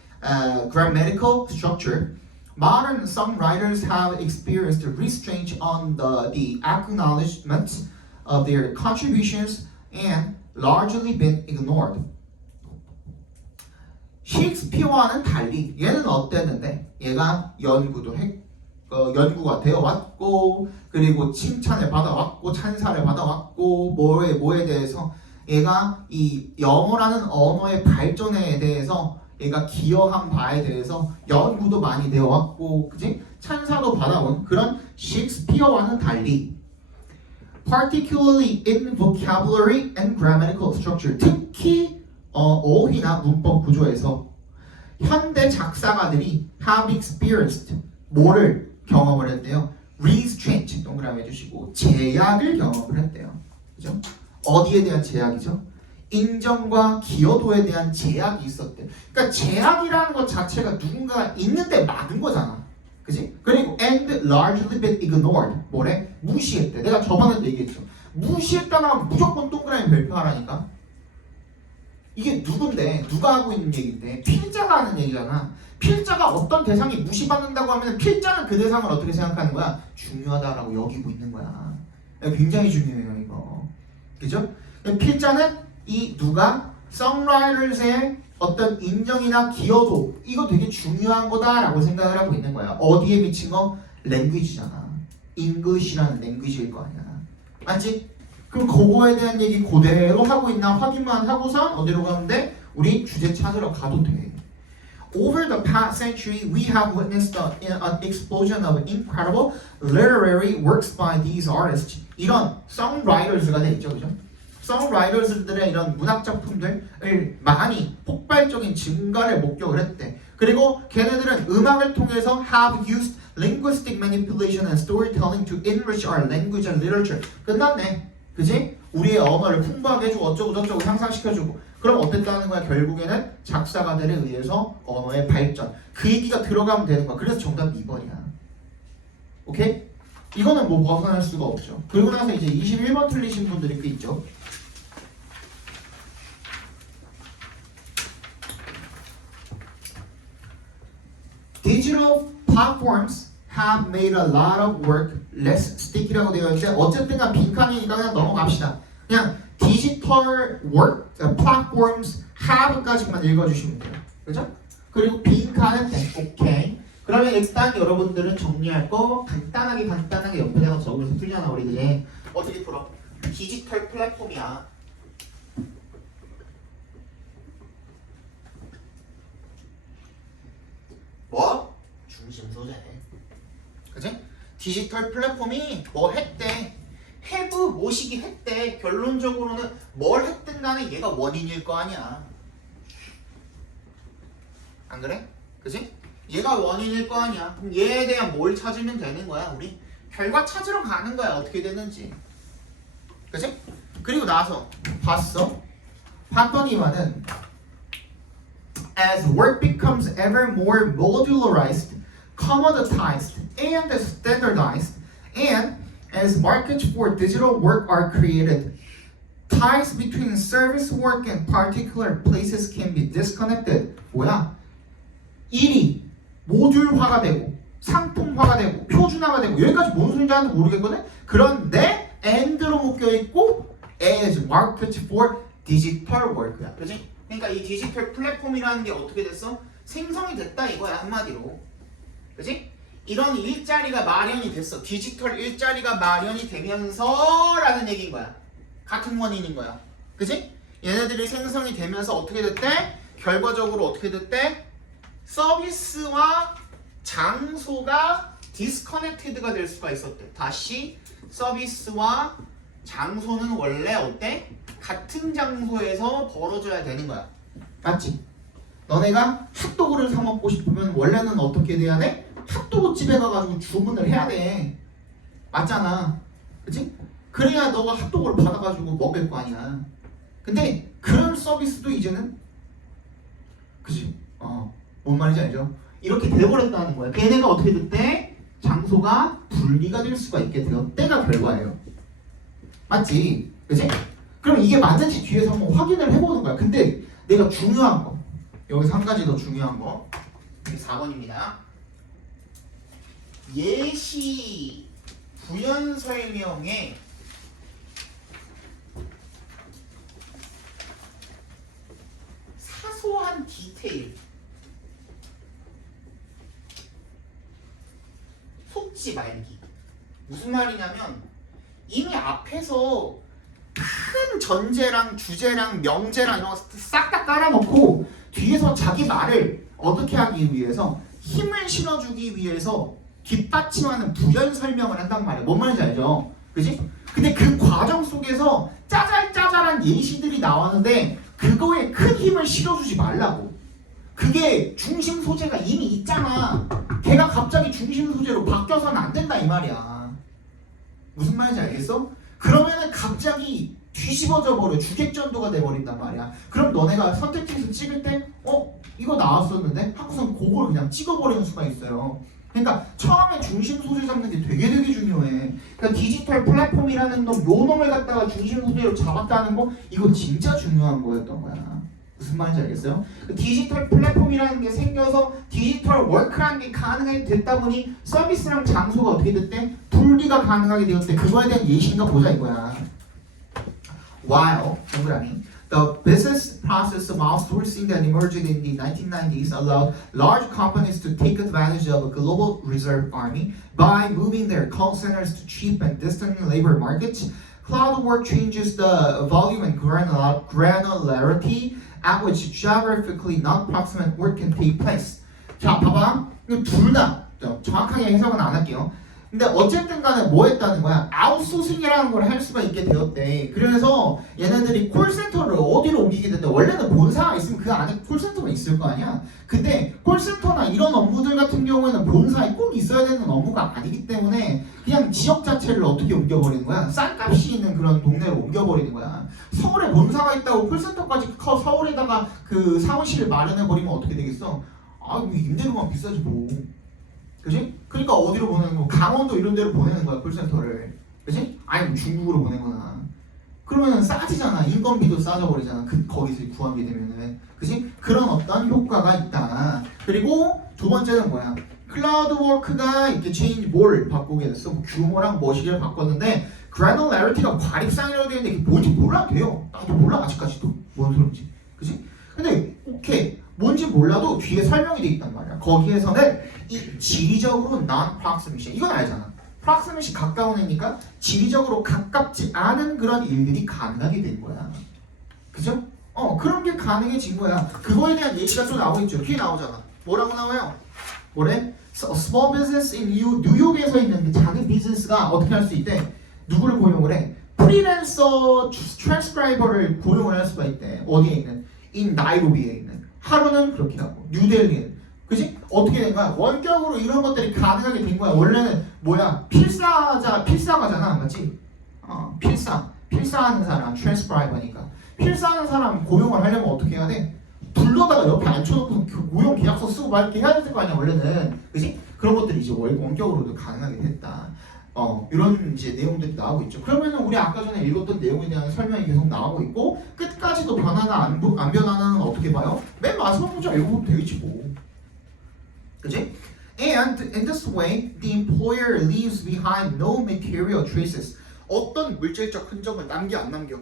grammatical structure, modern songwriters have experienced restraint on the acknowledgement of their contributions and largely been ignored. 셰익스피어와는 달리 얘는 어땠는데 얘가 연구가 되어 왔고 그리고 칭찬을 받아왔고 찬사를 받아왔고 뭐에 대해서 얘가 이 영어라는 언어의 발전에 대해서 얘가 기여한 바에 대해서 연구도 많이 되어 왔고 그지? 찬사도 받아온 그런 셰익스피어와는 달리 particularly in vocabulary and grammatical structure 특히 어휘나 문법 구조에서 현대 작사가들이 have experienced 뭐를 경험을 했대요? restraint 동그라미 해주시고 제약을 경험을 했대요. 그죠? 어디에 대한 제약이죠? 인정과 기여도에 대한 제약이 있었대. 그러니까 제약이라는 것 자체가 누군가가 있는데 막은 거잖아. 그지? 그리고 and largely been ignored. 뭐래? 무시했대. 내가 저번에도 얘기했죠. 무시했다면 무조건 동그라미 별표하라니까. 이게 누군데? 누가 하고 있는 얘기인데? 필자가 하는 얘기잖아. 필자가 어떤 대상이 무시받는다고 하면 필자는 그 대상을 어떻게 생각하는 거야? 중요하다라고 여기고 있는 거야. 굉장히 중요해요 이거. 그죠? 필자는 이 누가 songwriters의 어떤 인정이나 기여도 이거 되게 중요한 거다라고 생각을 하고 있는 거야. 어디에 미친 거? language잖아. English라는 language일 거 아니야. 맞지? 그럼 그거에 대한 얘기 그대로 하고 있나 확인만 하고선 어디로 가는데? 우리 주제 찾으러 가도 돼. Over the past century, we have witnessed an explosion of incredible literary works by these artists. 이런 songwriters가 돼 있죠, 그죠? songwriters들의 이런 문학 작품들을 많이 폭발적인 증가를 목격을 했대. 그리고 걔네들은 음악을 통해서 have used linguistic manipulation and storytelling to enrich our language and literature. 끝났네, 그지? 우리의 언어를 풍부하게 해주고 어쩌고 저쩌고 향상시켜주고. 그럼 어땠다는 거야? 결국에는 작사가들에 의해서 언어의 발전 그 얘기가 들어가면 되는 거야. 그래서 정답 2번이야. 오케이? 이거는 뭐 벗어날 수가 없죠. 그리고 나서 이제 21번 틀리신 분들이 꽤 있죠. Digital platforms have made a lot of work less sticky라고 되어 있는데 어쨌든 간 빈칸이니까 그냥 넘어갑시다. 그냥 디지털 work, platforms have까지만 읽어주시면 돼요. 그죠? 그리고 빈칸은 돼. 오케이. 그러면 일단 여러분들은 정리할 거 간단하게 옆에다가 적어서 풀잖아 우리 그제. 어떻게 풀어? 디지털 플랫폼이야. 소재. 그지? 디지털 플랫폼이 뭐 했대? have 모시기 했대. 결론적으로는 뭘 했든 간에 얘가 원인일 거 아니야. 안 그래? 그지? 얘가 원인일 거 아니야. 그럼 얘에 대한 뭘 찾으면 되는 거야? 우리 결과 찾으러 가는 거야. 어떻게 됐는지. 그지? 그리고 나서 봤어? 봤더니 말은 As work becomes ever more modularized, commoditized, and standardized, and as markets for digital work are created, ties between service work and particular places can be disconnected. 뭐야? 일이 모듈화가 되고 상품화가 되고 표준화가 되고 여기까지 뭔 소리인지 하는지 모르겠거든? 그런데 and로 묶여있고 as markets for digital work야. 그지? 그러니까 이 디지털 플랫폼이라는 게 어떻게 됐어? 생성이 됐다 이거야 한마디로. 그지? 이런 일자리가 마련이 됐어. 디지털 일자리가 마련이 되면서 라는 얘기인 거야. 같은 원인인 거야. 그지? 얘네들이 생성이 되면서 어떻게 됐대? 결과적으로 어떻게 됐대? 서비스와 장소가 디스커넥티드가 될 수가 있었대. 다시 서비스와 장소는 원래 어때? 같은 장소에서 벌어져야 되는 거야. 맞지? 너네가 핫도그를 사 먹고 싶으면 원래는 어떻게 돼야 돼? 핫도그 집에 가가지고 주문을 해야 돼. 맞잖아. 그치? 그래야 너가 핫도그를 받아가지고 먹을 거 아니야. 근데 그런 서비스도 이제는 그치? 뭔 말인지 알죠? 이렇게 돼버렸다는 거야. 걔네가 어떻게 됐대? 장소가 분리가 될 수가 있게 되었대가 결과예요. 맞지? 그치? 그럼 이게 맞는지 뒤에서 한번 확인을 해보는 거야. 근데 내가 중요한 거 여기서 한 가지 더 중요한 거 4번입니다. 예시 부연 설명에 사소한 디테일 속지 말기. 무슨 말이냐면 이미 앞에서 큰 전제랑 주제랑 명제랑 이런 거 싹 다 깔아놓고 뒤에서 자기 말을 어떻게 하기 위해서 힘을 실어주기 위해서 뒷받침하는 부연 설명을 한단 말이야. 뭔 말인지 알죠? 그지? 근데 그 과정 속에서 짜잘짜잘한 예시들이 나왔는데 그거에 큰 힘을 실어주지 말라고. 그게 중심 소재가 이미 있잖아. 걔가 갑자기 중심 소재로 바뀌어서는 안 된다 이 말이야. 무슨 말인지 알겠어? 그러면은 갑자기 뒤집어져 버려. 주객전도가 돼버린단 말이야. 그럼 너네가 선택지에서 찍을 때 이거 나왔었는데 하고선 그걸 그냥 찍어버리는 수가 있어요. 그러니까 처음에 중심 소재 잡는 게 되게 중요해. 그러니까 디지털 플랫폼이라는 요 놈을 갖다가 중심 소재로 잡았다는 거 이거 진짜 중요한 거였던 거야. 무슨 말인지 알겠어요? 디지털 플랫폼이라는 게 생겨서 디지털 워크라는 게 가능하게 됐다 보니 서비스랑 장소가 어떻게 됐대? 분리가 가능하게 되었대. 그거에 대한 예시인가 보자 이거야. While 동그라미 the business process of outsourcing that emerged in the 1990s allowed large companies to take advantage of a global reserve army by moving their call centers to cheap and distant labor markets. Cloud work changes the volume and granularity at which geographically non-proximate work can take place. 자, 봐봐. 이거 둘 다 정확하게 해석은 안 할게요. 근데 어쨌든 간에 뭐 했다는 거야? 아웃소싱이라는 걸 할 수가 있게 되었대. 그래서 얘네들이 콜센터를 어디로 옮기게 됐대? 원래는 본사가 있으면 그 안에 콜센터가 있을 거 아니야? 근데 콜센터나 이런 업무들 같은 경우에는 본사에 꼭 있어야 되는 업무가 아니기 때문에 그냥 지역 자체를 어떻게 옮겨버리는 거야? 쌀값이 있는 그런 동네로 옮겨버리는 거야. 서울에 본사가 있다고 콜센터까지 서울에다가 그 사무실을 마련해버리면 어떻게 되겠어? 임대료만 비싸지 뭐. 그지? 그러니까 어디로 보내는 거? 강원도 이런 데로 보내는 거야 콜센터를. 그지? 아니면 중국으로 보내거나. 그러면 싸지잖아. 인건비도 싸져버리잖아. 거기서 구하게 되면은. 그지? 그런 어떤 효과가 있다. 그리고 두 번째는 뭐야? 클라우드 워크가 이렇게 뭘 바꾸게 됐어? 규모랑 뭐시기를 바꿨는데 granular이티가 과립상이라고 되어 있는데 이게 뭔지 몰라도 돼요. 나도 몰라 아직까지도. 뭔 소리인지. 그지? 근데 오케이. 뭔지 몰라도 뒤에 설명이 돼 있단 말이야. 거기에서는 이 지리적으로 non-proximation 이건 알잖아. proximation 가까운 애니까 지리적으로 가깝지 않은 그런 일들이 가능하게 된 거야. 그죠? 그런 게 가능해진 거야. 그거에 대한 얘기가 또 나오겠죠. 뒤에 나오잖아. 뭐라고 나와요? 뭐래? Small business in 뉴욕에서 있는 그 작은 비즈니스가 어떻게 할 수 있대? 누구를 고용을 해? 프리랜서 트랜스크라이버를 고용을 할 수가 있대. 어디에 있는? in 나이로비에 있는. 하루는 그렇게 하고 뉴델리는. 그지? 어떻게 된 거야? 원격으로 이런 것들이 가능하게 된 거야. 원래는 뭐야? 필사가잖아, 맞지? 필사하는 사람, 트랜스크라이버니까. 필사하는 사람 고용을 하려면 어떻게 해야 돼? 불러다가 옆에 앉혀놓고 그 고용 계약서 쓰고 막 이렇게 해야 될 거 아니야, 원래는. 그지? 그런 것들이 이제 원격으로도 가능하게 됐다. 이런 이제 내용들이 나오고 있죠. 그러면은 우리 아까 전에 읽었던 내용에 대한 설명이 계속 나오고 있고 끝까지도 변하나 안 변하나는 어떻게 봐요? 맨 마지막 문장 읽어보면 되겠지 뭐. 그치? And in this way, the employer leaves behind no material traces. 어떤 물질적 흔적을 남겨 안 남겨?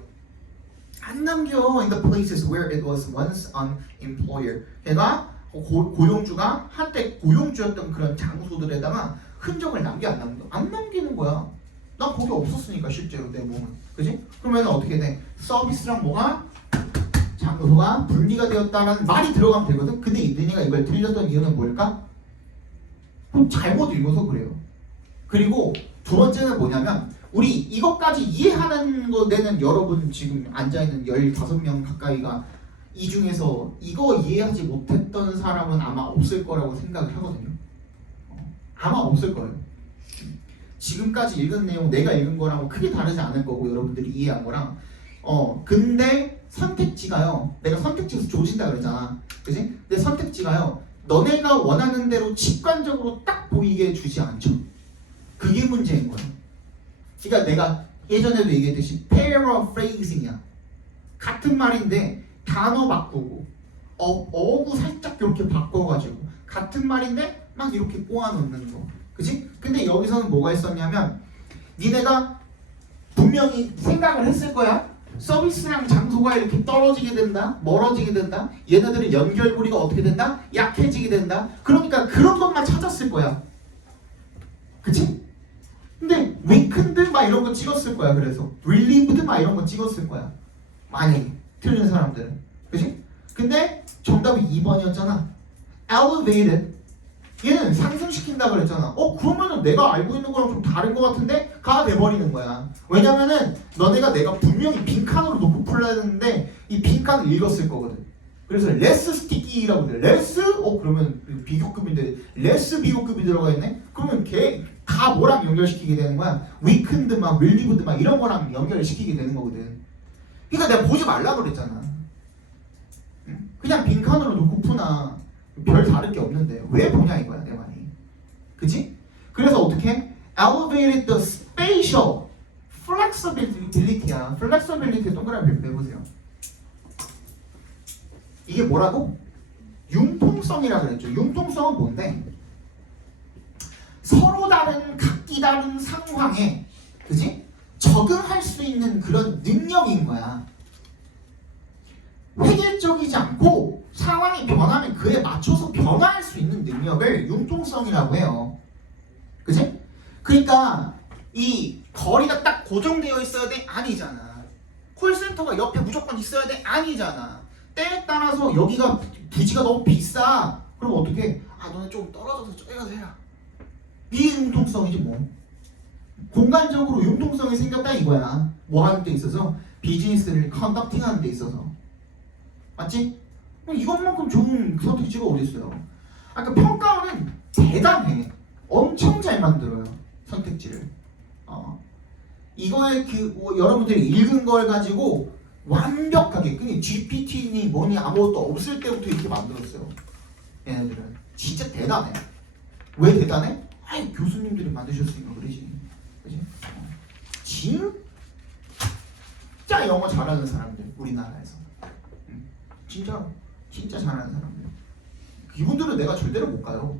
안 남겨. In the places where it was once an employer. 걔가 고용주가 한때 고용주였던 그런 장소들에다가 흔적을 남겨 안 남겨? 안 남기는 거야. 난 거기 없었으니까 실제로 내 몸은. 그지? 그러면 어떻게 돼? 서비스랑 뭐가? 장소가 분리가 되었다는 말이 들어가면 되거든. 근데 너네가 이걸 틀렸던 이유는 뭘까? 잘못 읽어서 그래요. 그리고 두 번째는 뭐냐면 우리 이것까지 이해하는 거 내는 여러분 지금 앉아있는 15명 가까이가 이 중에서 이거 이해하지 못했던 사람은 아마 없을 거라고 생각을 하거든요. 아마 없을 거예요. 지금까지 읽은 내용 내가 읽은 거랑 크게 다르지 않을 거고 여러분들이 이해한 거랑 근데 선택지가요. 내가 선택지에서 조진다 그러잖아. 그지? 근데 선택지가요. 너네가 원하는 대로 직관적으로 딱 보이게 주지 않죠. 그게 문제인 거예요. 그러니까 내가 예전에도 얘기했듯이 paraphrasing이야. 같은 말인데 단어 바꾸고 어구 살짝 이렇게 바꿔가지고 같은 말인데 막 이렇게 꼬아놓는 거. 그치? 근데 여기서는 뭐가 있었냐면 니네가 분명히 생각을 했을 거야. 서비스랑 장소가 이렇게 떨어지게 된다, 멀어지게 된다. 얘네들의 연결고리가 어떻게 된다? 약해지게 된다. 그러니까 그런 것만 찾았을 거야. 그치? 근데 weakened 막 이런 거 찍었을 거야. 그래서 relieved 막 이런 거 찍었을 거야. 만약에 틀린 사람들은. 그치? 근데 정답이 2번이었잖아. elevated. 얘는 상승시킨다 그랬잖아. 그러면은 내가 알고 있는 거랑 좀 다른 거 같은데? 가 돼버리는 거야. 왜냐면은 너네가 내가 분명히 빈칸으로 놓고 풀어야 되는데 이 빈칸을 읽었을 거거든. 그래서 less sticky라고 돼. less? 그러면 비교급인데 less 비교급이 들어가 있네? 그러면 걔 다 뭐랑 연결시키게 되는 거야? weakened 막 relieved 막 이런 거랑 연결을 시키게 되는 거거든. 그러니까 내가 보지 말라 그랬잖아. 응? 그냥 빈칸으로 놓고 푸나 별 다를 게 없는데 왜 보냐 이거야 내 말이. 그치? 그래서 어떻게? elevated the spatial flexibility야. flexibility 동그라미 해보세요. 이게 뭐라고? 융통성이라 그랬죠. 융통성은 뭔데? 서로 다른 각기 다른 상황에 그치? 적응할 수 있는 그런 능력인 거야. 획일적이지 않고 상황이 변하면 그에 맞춰서 변화할 수 있는 능력을 융통성이라고 해요. 그치? 그러니까 이 거리가 딱 고정되어 있어야 돼? 아니잖아. 콜센터가 옆에 무조건 있어야 돼? 아니잖아. 때에 따라서 여기가 부지가 너무 비싸. 그럼 어떻게? 너네 좀 떨어져서 저기 가서 해라. 이게 융통성이지 뭐. 공간적으로 융통성이 생겼다 이거야. 뭐 하는 데 있어서? 비즈니스를 컨덕팅 하는 데 있어서. 맞지? 이것만큼 좋은 선택지가 어디 있어요? 아까 평가원은 대단해. 엄청 잘 만들어요. 선택지를. 이거에 여러분들이 읽은 걸 가지고 완벽하게 그냥 GPT니 뭐니 아무것도 없을 때부터 이렇게 만들었어요. 얘네들은 진짜 대단해. 왜 대단해? 교수님들이 만드셨으니까 그러지. 그지? 진짜 영어 잘하는 사람들 우리나라에서. 진짜 잘하는 사람들. 이분들은 내가 절대로 못 가요.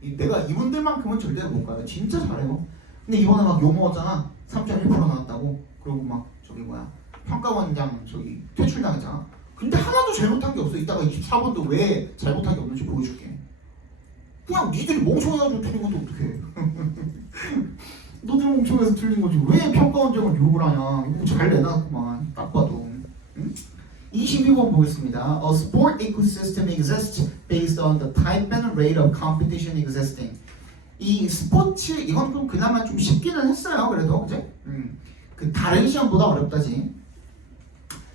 내가 이분들만큼은 절대로 못 가요. 진짜 잘해요. 근데 이번에 막 욕 먹었잖아. 3.1% 나왔다고. 그리고 막 평가원장 퇴출당했잖아. 근데 하나도 잘못한 게 없어. 이따가 24번도 왜 잘못한 게 없는지 보여줄게. 그냥 니들이 멍청해가지고 틀린 건데 어떡해. 너들 멍청해서 틀린 거지. 왜 평가원장을 욕을 하냐. 이거 잘 내놨구만. 딱 봐도. 응? 22번 보겠습니다. A sport ecosystem exists based on the type and rate of competition existing. 이 스포츠 이건 좀 그나마 좀 쉽기는 했어요. 그래도 그지? 그 다른 시험보다 어렵다지.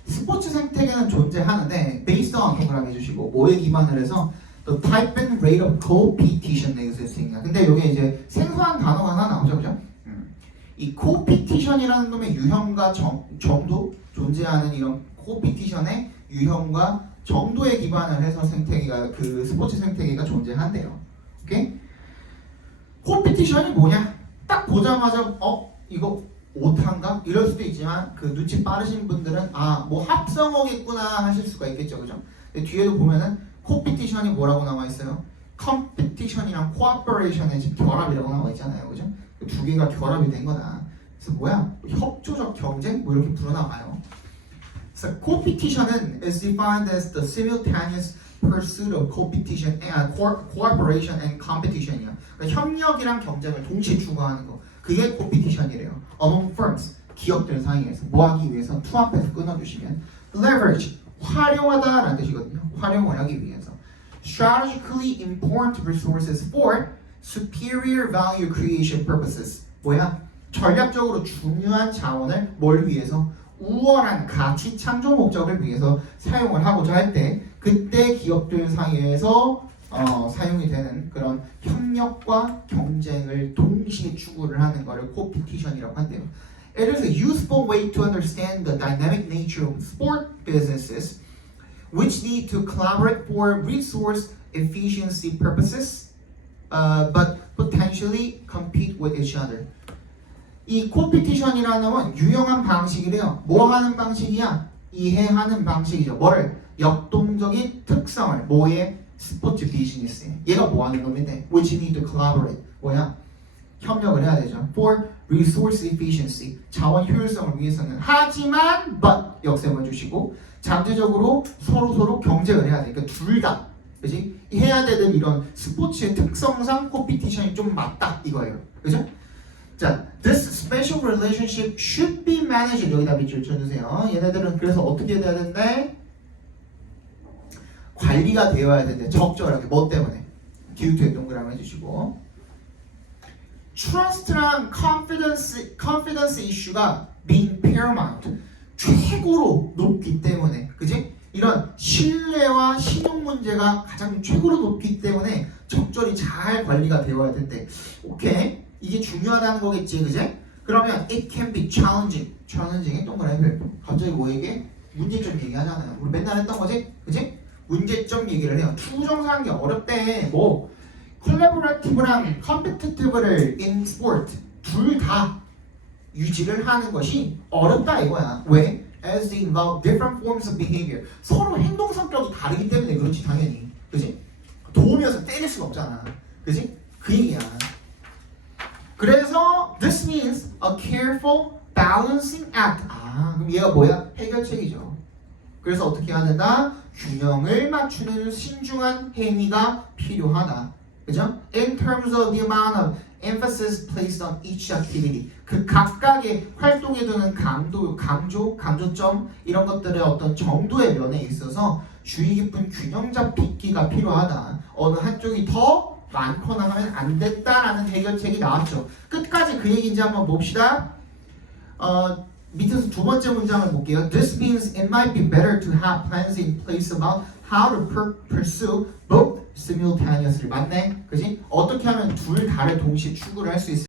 스포츠 생태계는 존재하는데 based on 동그라미 해주시고 뭐에 기반을 해서 the type and rate of competition existing이야. 근데 여기 이제 생소한 단어가 하나 나오죠, 그죠? 이 competition이라는 놈의 유형과 정도 존재하는 이런 competition의 유형과 정도에 기반을 해서 생태계가 그 스포츠 생태계가 존재한대요. 오케이? 컴피티션이 뭐냐? 딱 보자마자 이거 오타인가? 이럴 수도 있지만 그 눈치 빠르신 분들은 뭐 합성어겠구나 하실 수가 있겠죠, 그죠? 근데 뒤에도 보면은 컴피티션이 뭐라고 나와 있어요? 컴피티션이랑 코퍼레이션의 지금 결합이라고 나와 있잖아요, 그죠? 그 두 개가 결합이 된 거다. 그래서 뭐야? 협조적 경쟁? 뭐 이렇게 불어나와요. 그래서 competition은 is defined as the simultaneous pursuit of competition, cooperation and competition이야. 그러니까 협력이랑 경쟁을 동시에 추구하는 거. 그게 competition이래요. Among firms, 기업들 사이에서 뭐 하기 위해서 to 앞에서 끊어주시면 leverage, 활용하다라는 뜻이거든요. 활용을 하기 위해서. Strategically important resources for superior value creation purposes. 뭐야? 전략적으로 중요한 자원을 뭘 위해서? 우월한 가치 창조 목적을 위해서 사용을 하고자 할 때 그때 기업들 사이에서 사용이 되는 그런 협력과 경쟁을 동시에 추구를 하는 것을 competition이라고 한대요. It is a useful way to understand the dynamic nature of sport businesses which need to collaborate for resource efficiency purposes but potentially compete with each other. 이 컴피티션이라는 건 유용한 방식이래요. 뭐 하는 방식이야? 이해하는 방식이죠. 뭐를? 역동적인 특성을 뭐에? 스포츠 비즈니스에. 얘가 뭐 하는 놈인데? Which need to collaborate. 뭐야? 협력을 해야 되죠. For resource efficiency. 자원 효율성을 위해서는. 하지만 but 역셈을 주시고 잠재적으로 서로 경쟁을 해야 돼. 그러니까 둘 다. 그지? 해야 되는 이런 스포츠의 특성상 컴피티션이 좀 맞다 이거예요. 그죠? 자, this special relationship should be managed. 여기다 밑줄 쳐주세요. 얘네들은 그래서 어떻게 돼야 된대? 관리가 되어야 된대. 적절하게. 뭐 때문에? 기후투에 동그라미 해주시고. Trust랑 confidence 이슈가 being paramount. 최고로 높기 때문에. 그지? 이런 신뢰와 신용 문제가 가장 최고로 높기 때문에 적절히 잘 관리가 되어야 된대. 오케이? 이게 중요하다는 거겠지, 그제? 그러면 it can be challenging의 동그라미 갑자기 뭐 얘기해? 문제점 얘기하잖아요. 우리 맨날 했던 거지, 그지? 문제점 얘기를 해요. 투정사하는 게 어렵대. 뭐 collaborative랑 competitive를 in sport 둘 다 유지를 하는 것이 어렵다 이거야. 왜? As they involve different forms of behavior. 서로 행동 성격이 다르기 때문에 그렇지 당연히, 그지? 도우면서 때릴 수가 없잖아, 그지? 그 얘기야. 그래서 this means a careful balancing act. 그럼 얘가 뭐야? 해결책이죠. 그래서 어떻게 해야 된다? 균형을 맞추는 신중한 행위가 필요하다. 그죠? In terms of the amount of emphasis placed on each activity. 그 각각의 활동에 두는 강조점 이런 것들의 어떤 정도의 면에 있어서 주의 깊은 균형 잡히기가 필요하다. 어느 한쪽이 더 많거나 하면 안 됐다라는 해결책이 나왔죠. 끝까지 그 얘기인지 한번 봅시다. 밑에서 두 번째 문장을 볼게요. This means it might be better to have plans in place about how to pursue both simultaneously. 맞네? 그지? 어떻게 하면 둘 다를 동시에 추구를 할 수 있을까?